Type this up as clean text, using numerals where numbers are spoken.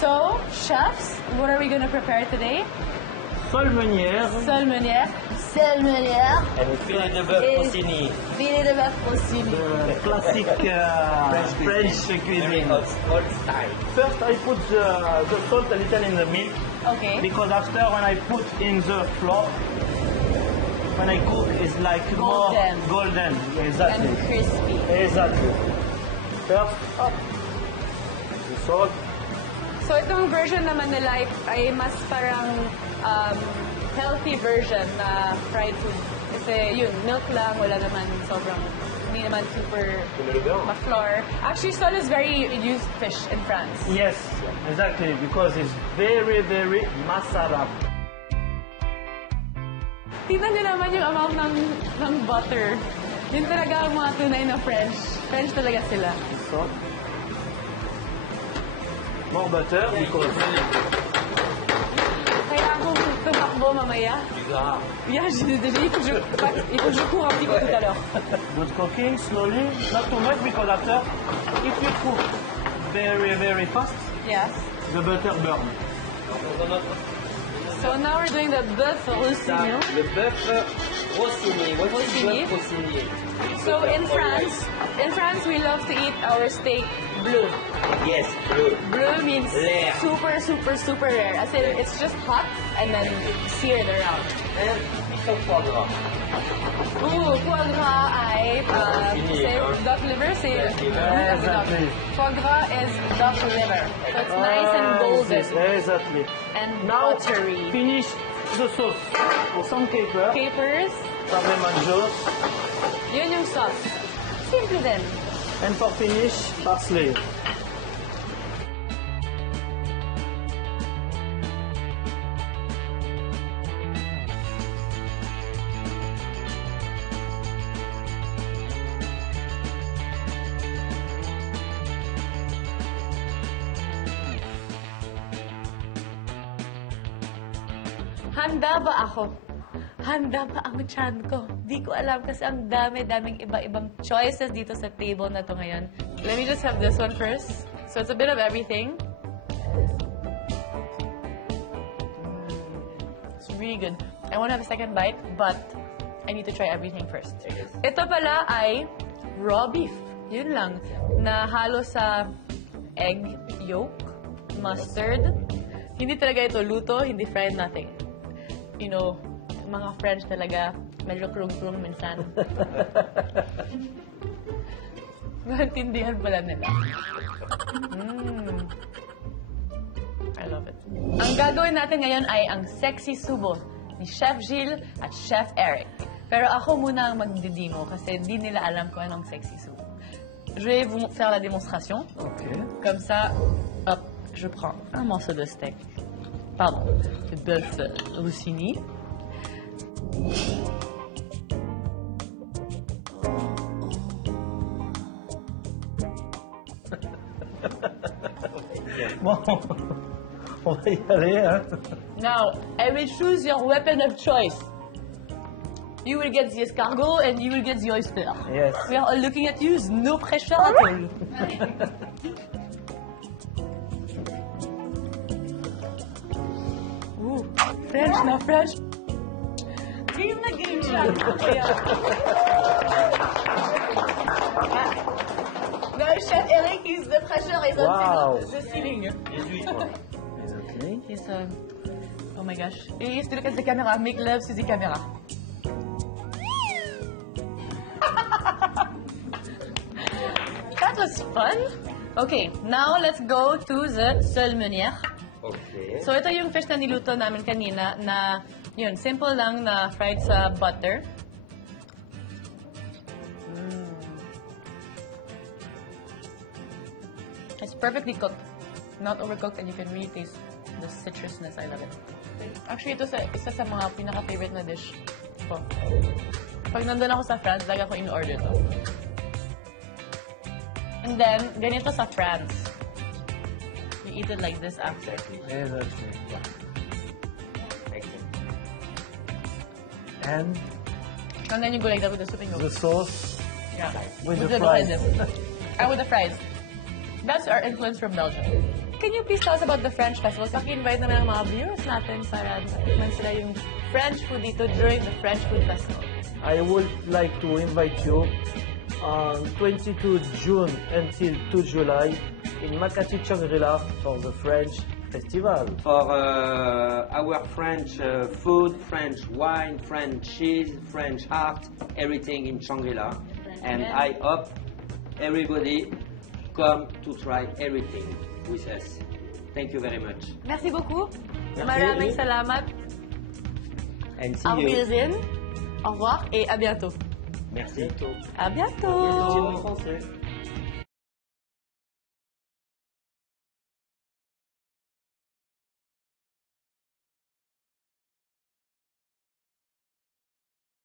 So, chefs, what are we going to prepare today? Sole meunière. Sole meunière. Sole meunière. And filet de bœuf Rossini. Filet de bœuf Rossini. Classic French cuisine. Old style. First, I put the salt a little in the milk. Okay. Because after, when I put in the flour, when I cook, it's like Golden. more golden. Exactly. And crispy. Exactly. First, up. The salt. So itong version naman nila ay mas parang healthy version na fried food. Kasi yun, milk lang, wala naman sobrang, hindi naman super ma-flour. Actually, sole is very used fish in France. Yes, exactly, because it's very, very masarap. Tingnan nyo naman yung amount ng butter. Yun talaga ang mga tunay na French. French talaga sila. Salt. More butter, because... Kaya kung tumakbo mamaya. Yeah, il faut que je cours un petit peu tout à l'heure. Good cooking, slowly, not too much, because after, if you cook very, very fast, Yes. the butter burns. So now we're doing the bœuf Rossini. Le bœuf Rossini. What is Rossini? bœuf Rossini? So in France we love to eat our steak bleu. Yes, bleu. Bleu means Rare. super, super, super rare. As in, it's just hot and then seared around. And some foie gras. Ooh, foie gras ay, Rossini, say, huh? duck liver, say, Exactly. foie gras is duck liver. So it's nice and golden Exactly. and Now, buttery. finish the sauce. With some capers, Capers, parmesan juice, yun yung sauce. Simple din. and for finish, parsley. Handa ba ako? Handa ba ang tiyan ko? Di ko alam kasi ang dami-daming iba-ibang choices dito sa table na to ngayon. Let me just have this one first. So it's a bit of everything. It's really good. I want to have a second bite, but I need to try everything first. Ito pala ay raw beef. Yun lang. Na halo sa egg yolk, mustard. Hindi talaga ito luto, hindi fried, nothing. You know, mga French talaga, medyo krung-krung minsan. Naintindihan pala nila. I love it. Ang gagawin natin ngayon ay ang sexy subo ni Chef Gilles at Chef Eric. Pero ako muna ang magdidimo kasi di nila alam kung anong sexy subo. Je vais vous faire la démonstration. Okay. Comme ça, hop, je prends un morceau de steak. Pardon, de bœuf Rossini. Bon, on va y aller, hein. Now, I will choose your weapon of choice. You will get the escargot and you will get the oyster. Yes. We are all looking at you, no pressure at all. Ooh, French na French. Game na game siya. Now, Chef Eric is the pressure is Wow. on the ceiling. Okay. He's oh my gosh. He used to look at the camera, make love to the camera. That was fun. Okay, now let's go to the sole meunière. Okay. So ito yung fish na niluto namin kanina na yun, simple lang na fried sa butter. It's perfectly cooked. Not overcooked and you can really taste the citrusness. I love it. Actually, ito isa sa mga pinaka-favorite na dish ko. Pag nandun ako sa France, lagi ako in-order to. And then, ganito sa France. You eat it like this after. Exactly. Excellent. And And then you go like that with the soup and go. the sauce Yeah. with the fries. And with the fries. That's our influence from Belgium. can you please tell us about the French Festival? Paki-invite naman ang mga viewers natin para man sila yung French food dito during the French Food Festival. I would like to invite you on 22 June until 2 July in Makati, Shangri-La for the French Festival. For our French food, French wine, French cheese, French art, everything in Shangri-La. And I hope everybody come to try everything with us. Thank you very much. Merci beaucoup. Merci. Maraming salamat. And see Au you. revoir. Au revoir et à bientôt. Merci. À bientôt. En français.